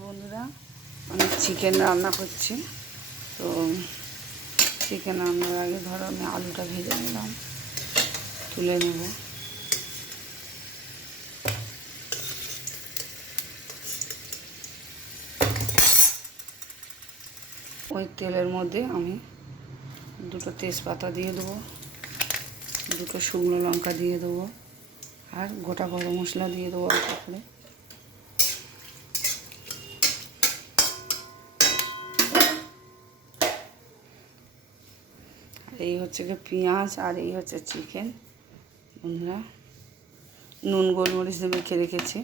বন্ধুরা, আমি চিকেন রান্না করছি। তো চিকেন রান্নার আগে ধরো আমি আলুটা ভেজে নিলাম, তুলে নেব। ওই তেলের মধ্যে আমি দুটো তেজপাতা দিয়ে দেবো, দুটো শুকনো লঙ্কা দিয়ে দেবো, আর গোটা গরম মশলা দিয়ে দেবো অল্প করে। এই হচ্ছে কি পেঁয়াজ, আর এই হচ্ছে চিকেন। বন্ধুরা, নুন গোলমরিচ দিয়ে মেখে রেখেছি।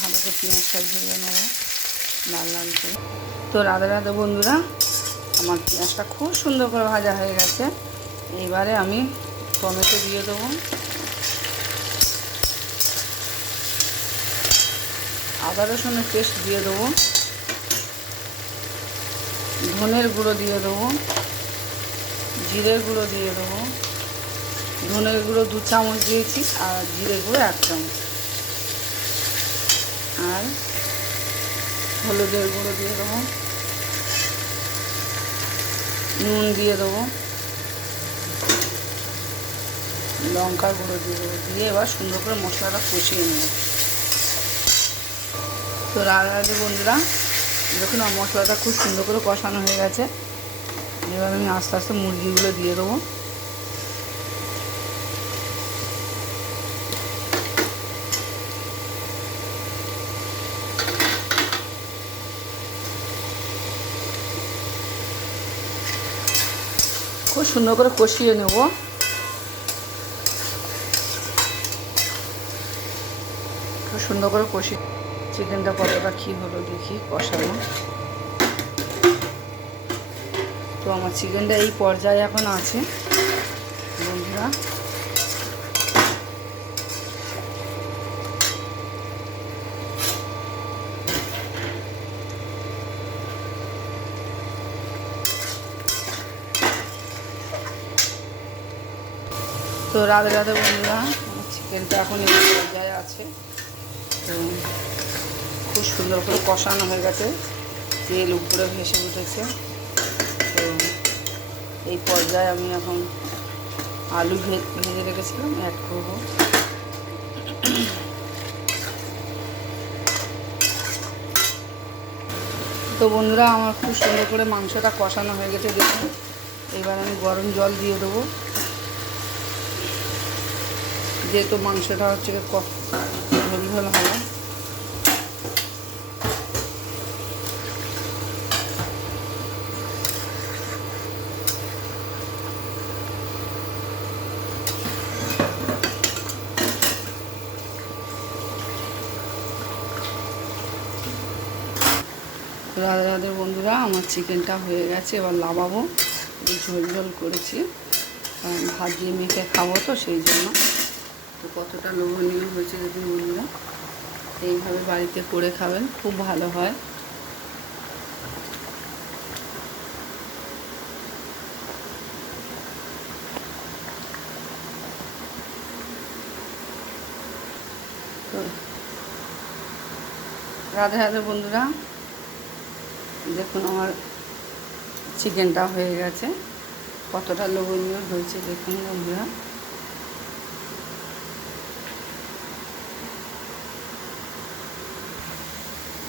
ভালো করে পেঁয়াজটা ভেজে নেবো লাল লাল করে। তো রাধে রাধে বন্ধুরা, আমার পেঁয়াজটা খুব সুন্দর করে ভাজা হয়ে গেছে। এইবারে আমি টমেটো দিয়ে দেবো, আদা রসুনের পেস্ট দিয়ে দেবো, ধনের গুঁড়ো দিয়ে দেবো, জিরের গুঁড়ো দিয়ে দেবো। ধনের গুঁড়ো 2 চামচ দিয়েছি, আর জিরের গুঁড়ো 1 চামচ, আর হলুদের গুঁড়ো দিয়ে দেবো, নুন দিয়ে দেবো, লঙ্কার গুঁড়ো দিয়ে দেবো। দিয়ে এবার সুন্দর করে মশলাটা কষিয়ে নেব। তো রাধে বন্ধুরা, দেখুন আমার মশলাটা খুব সুন্দর করে কষানো হয়ে গেছে। এবার আমি আস্তে আস্তে মুরগিগুলো দিয়ে দেবো। খুব সুন্দর করে কষিয়ে নেব। খুব সুন্দর করে কষি। চিকেনটা কতটা কী হলো দেখি কষানো। তো আমার চিকেনটা এই পর্যায়ে এখন আছে বন্ধুরা। তো রাধে রাধে বন্ধুরা, আমার চিকেনটা এখন এই পর্যায়ে আছে। তো খুব সুন্দর করে কষানো হয়ে গেছে, তেল উপরে ভেসে উঠেছে। তো এই পর্যায়ে আমি এখন আলু ভেজে রেখেছিলাম অ্যাড করব। তো বন্ধুরা, আমার খুব সুন্দর করে মাংসটা কষানো হয়ে গেছে দেখুন। এবার আমি গরম জল দিয়ে দেবো, যেহেতু মাংসটা হচ্ছে ঝোল ঝোল হবে। রাধে রাধে বন্ধুরা, আমার চিকেনটা হয়ে গেছে। এবার নামাবো। ঝোল ঝোল করেছি, ভাত দিয়ে মেখে খাবো তো সেই জন্য। তো কতটা লোভনীয় হয়েছে দেখুন বন্ধুরা। এইভাবে বাড়িতে করে খাবেন, খুব ভালো হয়। তো রাধে রাধে বন্ধুরা, দেখুন আমার চিকেনটা হয়ে গেছে। কতটা লোভনীয় হয়েছে দেখুন বন্ধুরা।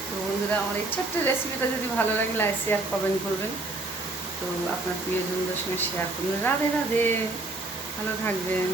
তো বন্ধুরা, আমার এই ছোট্ট রেসিপিটা যদি ভালো লাগে লাইক শেয়ার কমেন্ট করবেন। তো আপনার প্রিয়জনদের সঙ্গে শেয়ার করবেন। রাধে রাধে, ভালো থাকবেন।